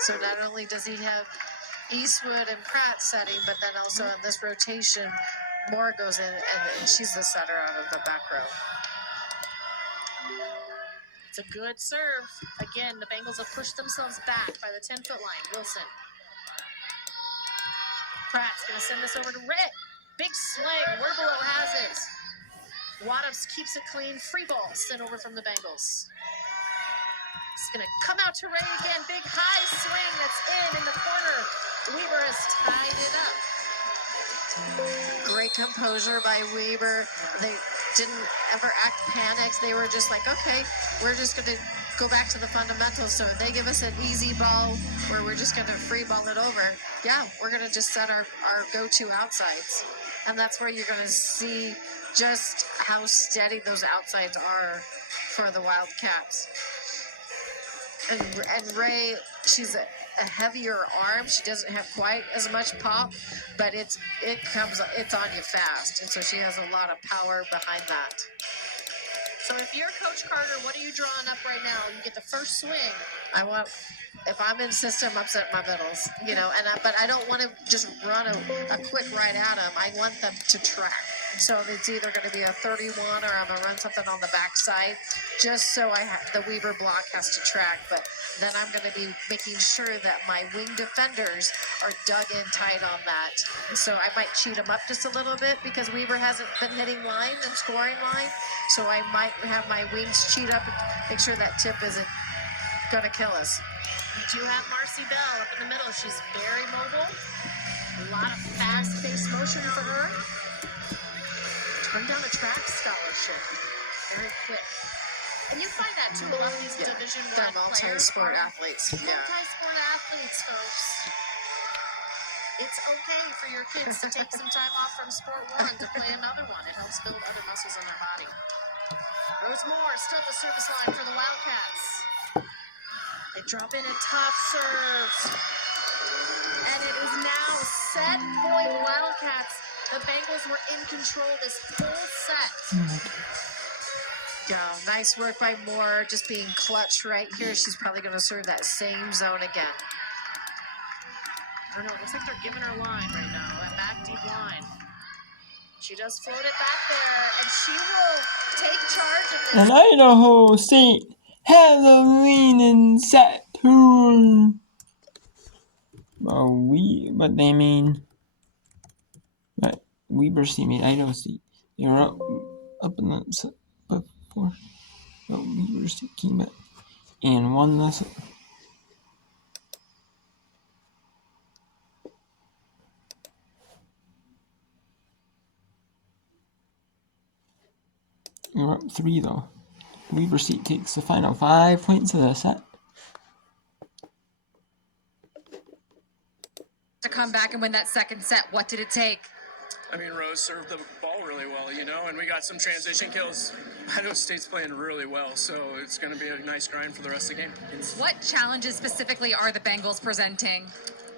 So not only does he have Eastwood and Pratt setting, but then also in this rotation, Moore goes in, and she's the setter out of the back row. It's a good serve. Again, the Bengals have pushed themselves back by the 10-foot line. Wilson. Pratt's going to send this over to Ritt. Big swing. Werbelow has it. Wadhams keeps it clean. Free ball sent over from the Bengals. It's going to come out to Ray again. Big high swing that's in the corner. Weaver has tied it up. Great composure by Weaver. They didn't ever act panicked. They were just like, okay, we're just going to go back to the fundamentals. So they give us an easy ball where we're just going to free ball it over. Yeah, we're going to just set our go-to outsides. And that's where you're going to see just how steady those outsides are for the Wildcats. And Ray, she's a heavier arm. She doesn't have quite as much pop, but it's on you fast. And so she has a lot of power behind that. So if you're Coach Carter, what are you drawing up right now? You get the first swing. If I'm in system, I'm setting my middles, but I don't want to just run a quick right at them. I want them to track. So it's either going to be a 31 or I'm going to run something on the backside just so the Weaver block has to track. But then I'm going to be making sure that my wing defenders are dug in tight on that. And so I might cheat them up just a little bit because Weaver hasn't been hitting line and scoring line. So I might have my wings cheat up and make sure that tip isn't going to kill us. You do have Marcy Bell up in the middle. She's very mobile. A lot of fast-paced motion for her. Turned down a track scholarship. Very quick. And you find that too, a lot of these Division I players. Multi-sport athletes. Multi-sport athletes, folks. It's okay for your kids to take some time off from sport one to play another one. It helps build other muscles in their body. Rose Moore still at the service line for the Wildcats. They drop in a tough serve. And it is now set point Wildcats. The Bengals were in control this whole set. Yeah, nice work by Moore, just being clutch right here. She's probably going to serve that same zone again. I don't know, it looks like they're giving her line right now, that back deep line. She does float it back there, and she will take charge of this. And Idaho State has a lean set turn. But Weber State made Idaho State. They were up in the set before. But Weber State came back and won the set. We were up 3 though. Weber State takes the final 5 points of the set. To come back and win that second set, what did it take? I mean, Rose served the ball really well, and we got some transition kills. Idaho State's playing really well, so it's going to be a nice grind for the rest of the game. What challenges specifically are the Bengals presenting?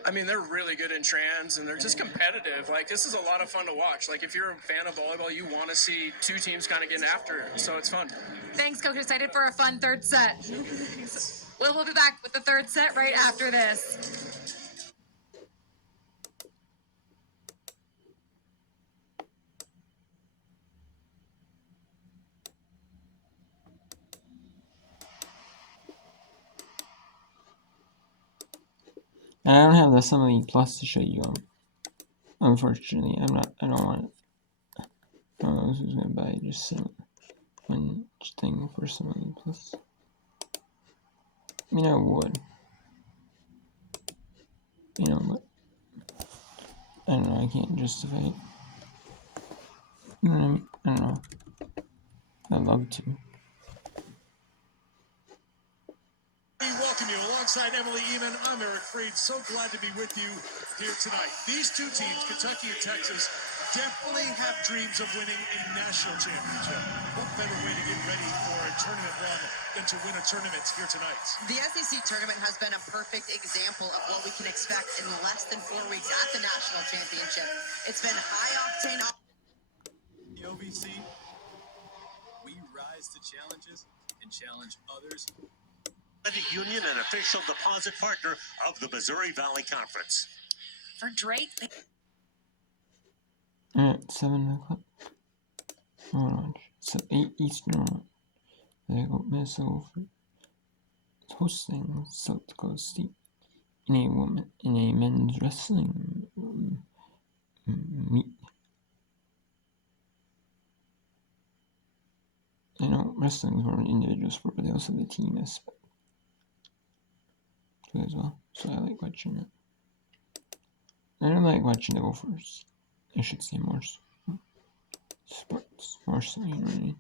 I mean, they're really good in trans, and they're just competitive. Like, this is a lot of fun to watch. Like, if you're a fan of volleyball, you want to see two teams kind of getting after it, so it's fun. Thanks, Coach. Excited for a fun third set. We'll be back with the third set right after this. And I don't have the Summary Plus to show you. Unfortunately, I don't want it. I don't know who's gonna buy just one thing for Summary Plus. I mean, I would. But I don't know. I can't justify it. You know what I mean? I don't know. I'd love to. Welcome you alongside Emily Eman. I'm Eric Freed. So glad to be with you here tonight. These two teams, Kentucky and Texas, definitely have dreams of winning a national championship. What better way to get ready for a tournament run than to win a tournament here tonight? The SEC tournament has been a perfect example of what we can expect in less than 4 weeks at the national championship. It's been high octane. The OVC, we rise to challenges and challenge others Credit Union and official deposit partner of the Missouri Valley Conference. For Drake, At 7 o'clock. Hold on. It's 8 Eastern. They go Minnesota hosting South Dakota State in a men's wrestling meet. I know wrestling is more an individual sport, but they also have the team aspect to it as well. So I like watching it. I don't like watching the Gophers. I should say more sports. More so, you know what I mean?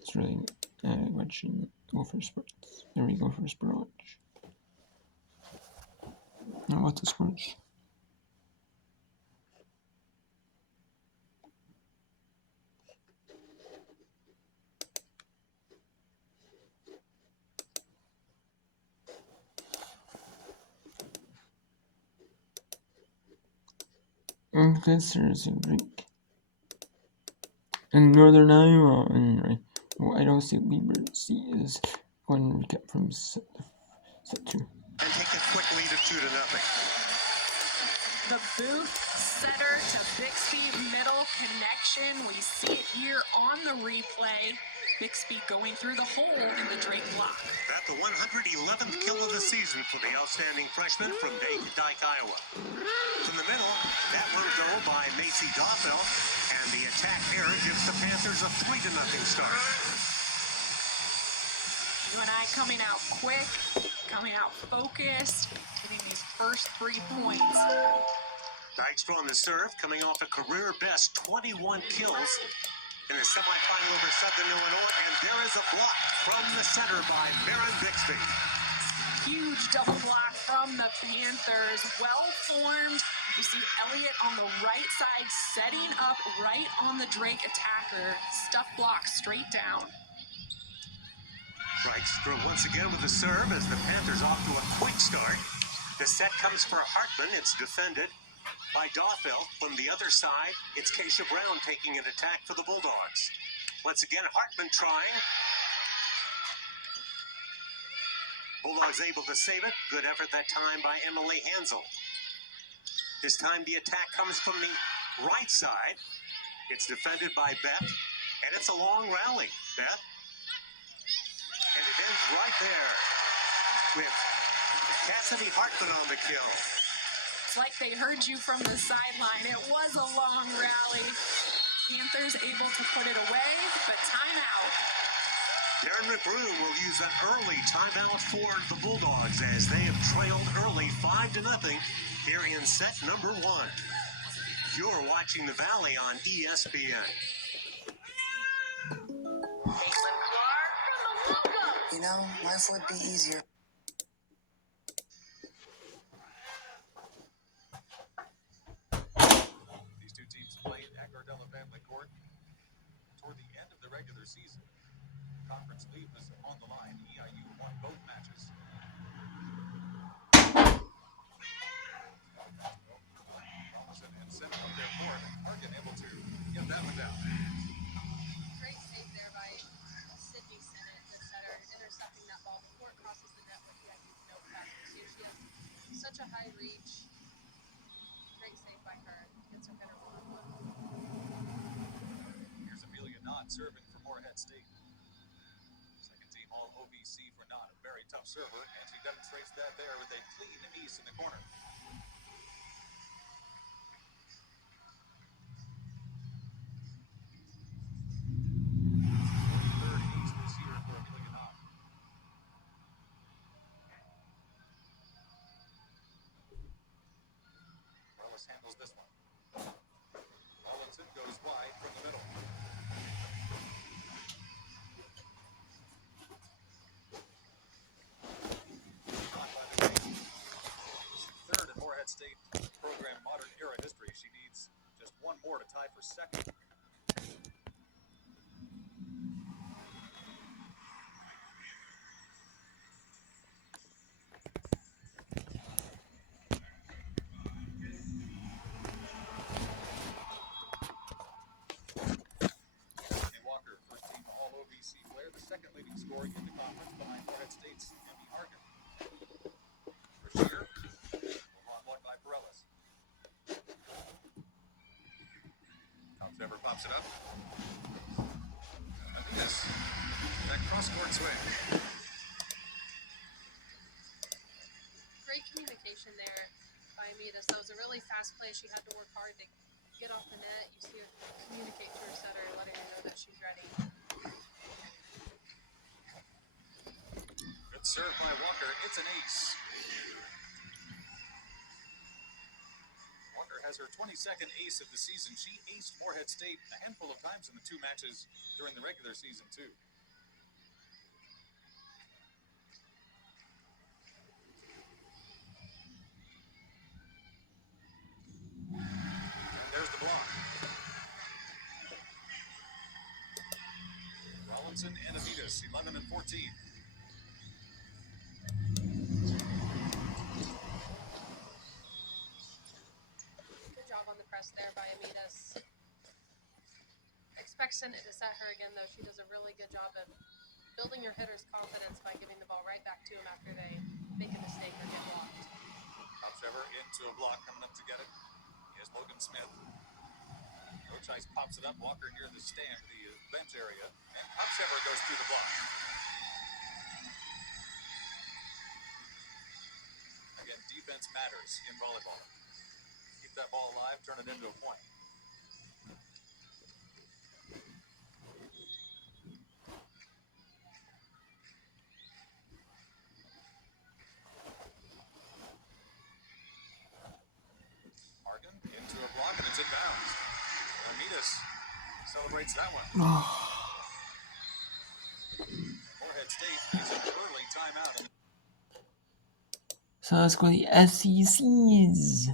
It's really good. I like watching Gopher sports. Every Gopher sport I watch. Now what the sports? Okay, seriously, break. In Northern Iowa, and Idaho State Weber C is going to recap from set 2. And take a quick lead of 2-0. The Booth setter to Bixby middle connection. We see it here on the replay. Bixby going through the hole in the Drake block. At the 111th kill of the season for the outstanding freshman from Dyke, Iowa. From the middle, that one go by Macy Doffel, and the attack error gives the Panthers a 3-0 start. UNI coming out quick, coming out focused, getting these first 3 points. Dykstra on the serve, coming off a career best 21 kills in the semifinal over Southern Illinois, and there is a block from the center by Marin Bixby. Huge double block from the Panthers, well formed. You see Elliott on the right side setting up right on the Drake attacker. Stuff block straight down. Dykstra once again with the serve as the Panthers off to a quick start. The set comes for Hartman. It's defended by Doffel. From the other side, it's Keisha Brown taking an attack for the Bulldogs. Once again, Hartman trying. Bulldogs able to save it. Good effort that time by Emily Hansel. This time the attack comes from the right side. It's defended by Beth, and it's a long rally. Beth. And it ends right there with Cassidy Hartman on the kill. It's like they heard you from the sideline. It was a long rally. Panthers able to put it away, but timeout. Darren McBroom will use that early timeout for the Bulldogs as they have trailed early 5-0 here in set number 1. You're watching the Valley on ESPN. You know, life would be easier. These two teams played at Gardella Family Court toward the end of the regular season. Conference lead was on the line. EIU won both matches. Robinson and Simmons up there for it. Morgan able to get that one down. Great save there by Sydney Sinnott, the setter, intercepting that ball before it crosses the net with EIU. No practice here. She has such a high reach. Great save by her. Gets her better one-on-one. Here's Amelia Knott serving for Morehead State. Second team all OVC for Knott. A very tough server, and she demonstrates that there with a clean ace in the corner. Third ace this year for Amelia Knott. Ellis handles this one. Rollinson goes wide from the middle. Third in Morehead State program modern era history. She needs just one more to tie for second. Walker, first team all OVC player. The second leading scorer in the conference behind Morehead State's Emmy Argan. Rasheer, on block by Perellis. Never pops it up. Yes, that cross-court swing. Great communication there by Amidas. That was a really fast play. She had to work hard to get off the net. You see her communicate to her setter, letting her know that she's ready. Good serve by Walker. It's an ace. Walker has her 22nd ace of the season. She aced Morehead State a handful of times in the 2 matches during the regular season, too. And there's the block. Rollinson and Amidas, 11 and 14. Good job on the press there by Amidas. Expect Sennett to set her again, though. She does a really good job of building your hitter's confidence by giving the ball right back to him after they make a mistake or get blocked. Kopschever into a block, coming up to get it. Here's Logan Smith. Coach Ice pops it up. Walker near the stand, the bench area. And Kopschever goes through the block. Again, defense matters in volleyball. Keep that ball alive, turn it into a point. Argan into a block, and it's inbounds. Amidas celebrates that one. Morehead State needs an early timeout. So let's go to the SECs.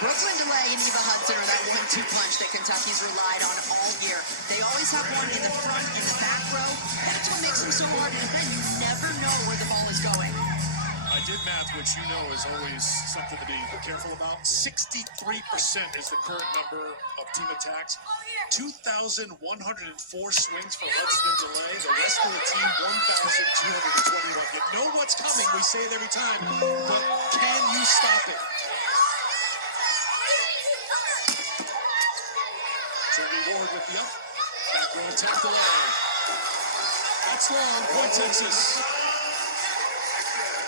Brooklyn DeLay and Eva Hudson are that 1-2 punch that Kentucky's relied on all year. They always have one in the front and the back row. That's what makes them so hard to defend. You never know where the ball is going. I did math, which you know is always something to be careful about. 63% is the current number of team attacks. 2,104 swings for Hudson and DeLay. The rest of the team, 1,221. You know what's coming. We say it every time. But can you stop it? Trinity Ward with the up. Back row attack DeLay. That's long. Point Texas.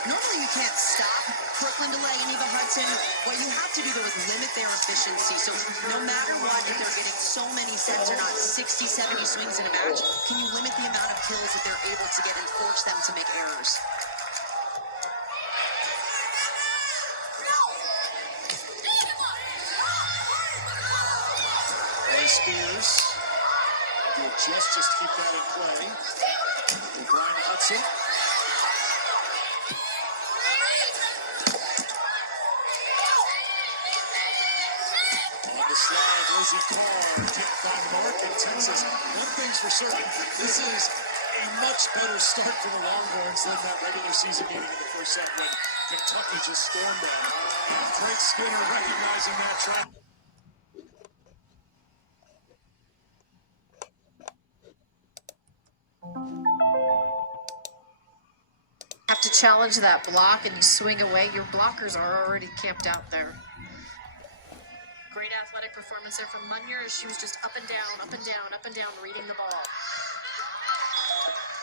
Normally you can't stop Brooklyn DeLay and Eva Hudson. What you have to do, though, is limit their efficiency. So no matter what, if they're getting so many sets or not, 60, 70 swings in a match, can you limit the amount of kills that they're able to get and force them to make errors? Spears. Do just keep that in play. Brian Hudson. On the slide, Rosie Carr can't find Mark in Texas. One thing's for certain, this is a much better start for the Longhorns than that regular season meeting in the first set when Kentucky just stormed them. And Frank Skinner recognizing that trap. Have to challenge that block and you swing away, your blockers are already camped out there. Great athletic performance there from Munier as she was just up and down, up and down, up and down, reading the ball.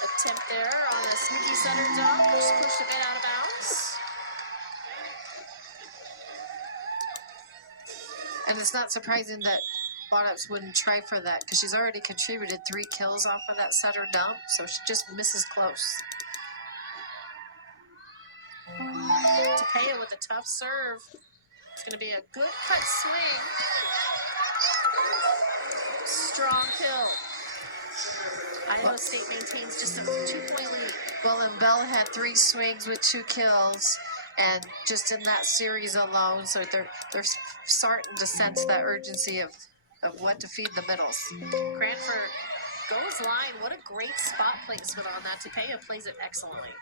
Attempt there on a sneaky center dump, just pushed a bit out of bounds. And it's not surprising that Bottops wouldn't try for that because she's already contributed 3 kills off of that setter dump, so she just misses close. Tapia with a tough serve. It's going to be a good cut swing. Strong kill. Iowa State maintains just a 2-point lead. Well, and Bell had 3 swings with 2 kills, and just in that series alone, so they're starting to sense that urgency of what to feed the middles. Cranford goes line. What a great spot placement on that. Tapia plays it excellently.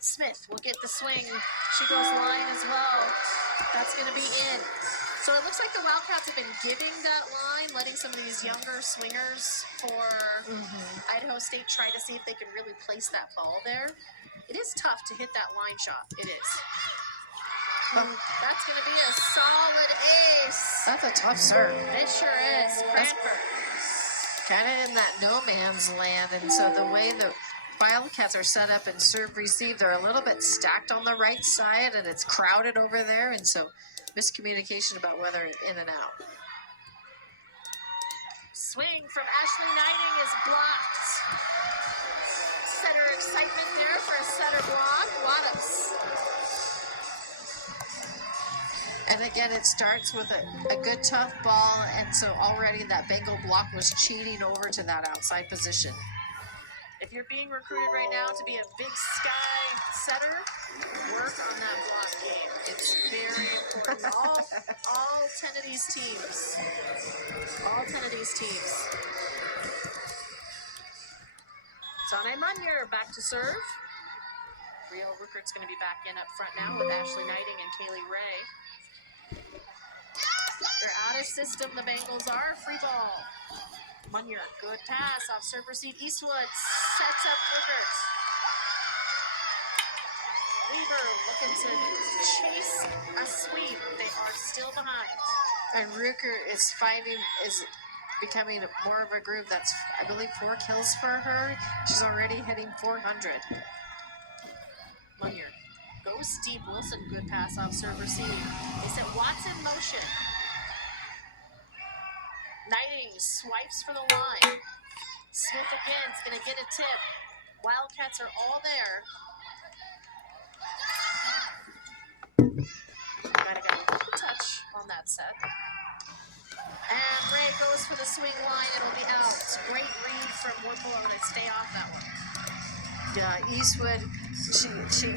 Smith will get the swing. She goes line as well. That's going to be in. So it looks like the Wildcats have been giving that line, letting some of these younger swingers for Idaho State try to see if they can really place that ball there. It is tough to hit that line shot. It is. That's going to be a solid ace. That's a tough serve. It sure is. Cranford. Kind of in that no man's land, and so the way the Wildcats are set up and serve receive, they're a little bit stacked on the right side, and it's crowded over there, and so miscommunication about whether it's in and out. Swing from Ashley Knighting is blocked. Setter excitement there for a setter block. Waddups. And again, it starts with a good tough ball, and so already that Bengal block was cheating over to that outside position. If you're being recruited right now to be a Big Sky setter, work on that block game. It's very important. All 10 of these teams. All 10 of these teams. Zane Munyer back to serve. Rio Ruckert's going to be back in up front now with Ashley Knighting and Kaylee Ray. They're out of system, the Bengals are. Free ball. Munyer, good pass off serve receive. Eastwood sets up Ruckert. Weaver looking to chase a sweep. They are still behind. And Ruckert is becoming more of a groove. That's, I believe, 4 kills for her. She's already hitting 400. Munyer goes deep. Wilson, good pass off serve receive. They said Watson motion. Knighting swipes for the line. Smith again is going to get a tip. Wildcats are all there. Might have got a little touch on that set. And Ray goes for the swing line. It'll be out. Great read from Warpolo to stay off that one. Yeah, Eastwood, she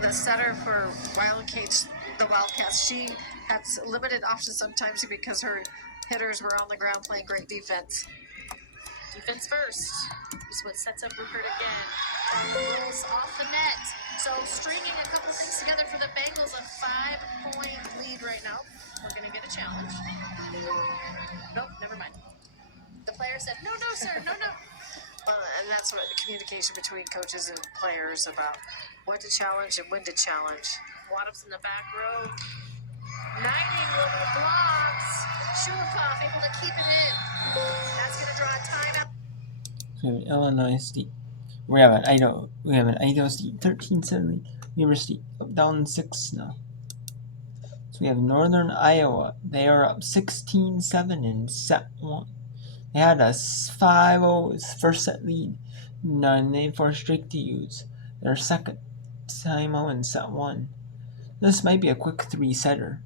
the setter for the Wildcats, she has limited options sometimes because her hitters were on the ground playing great defense. Defense first. Eastwood sets up Ruckert again. Rolls off the net. So stringing a couple things together for the Bengals, a 5-point lead right now. We're going to get a challenge. Nope, never mind. The player said, no, sir, no. And that's what communication between coaches and players about what to challenge and when to challenge. Waddups in the back row. Knighting will be blocked. Shulikov able to keep it in. That's going to draw a timeout. We have Illinois State. We have an Idaho State 13-7 University down 6 now. So we have Northern Iowa. They are up 16-7 in set 1. They had a 5-0 first set lead. And they forced Drake to use their second timeout in set 1. This might be a quick 3-setter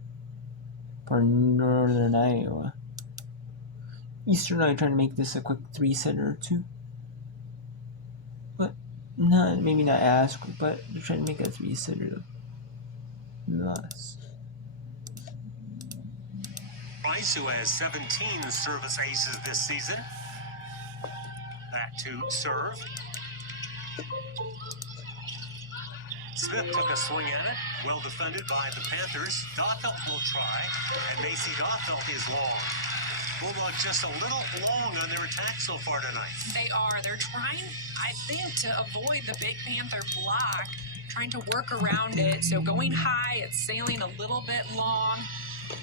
for Northern Iowa. Eastern Iowa trying to make this a quick 3-setter too. But maybe not as quick, but they're trying to make a 3-setter less. Price, who has 17 service aces this season. Back to serve. Smith took a swing at it. Well defended by the Panthers. Dothelt will try, and Macy Dothelt is long. Bulldogs just a little long on their attack so far tonight. They are. They're trying, I think, to avoid the big Panther block, trying to work around it. So going high, it's sailing a little bit long,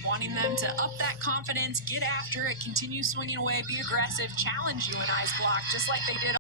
wanting them to up that confidence, get after it, continue swinging away, be aggressive, challenge UNI's block, just like they did